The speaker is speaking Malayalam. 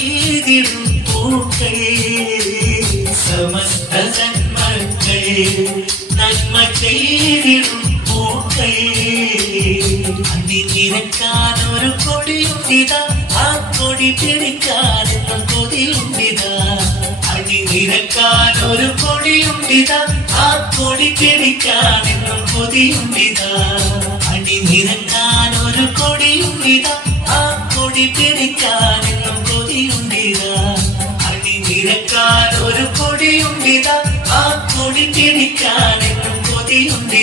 ചെയ്തിടും പൂക്കൾ സമസ്ത ജന്മങ്ങൾ നന്മ ചെയ്തിടും പൂക്കൾ അണിനിരക്കാൻ ഒരു കൊടിയുണ്ടിതാ ആ കൊടി പിടിക്കാനെന്നും കൊതിയുണ്ടിതാ അണിനിരക്കാൻ ഒരു കൊടിയുണ്ടിതാ ആ കൊടി പിടിക്കാനെന്നും കൊതിയുണ്ടിതാ അണിനിരക്കാൻ ഒരു കൊടിയുണ്ടിതാ ആ കൊടി പിടിക്കാനെന്നും കൊതിയുണ്ടിതാ അണിനിരക്കാൻ ഒരു കൊടിയുണ്ടിതാ ആ കൊടി പിടിക്കാനെന്നും കൊതിയുണ്ടിതാ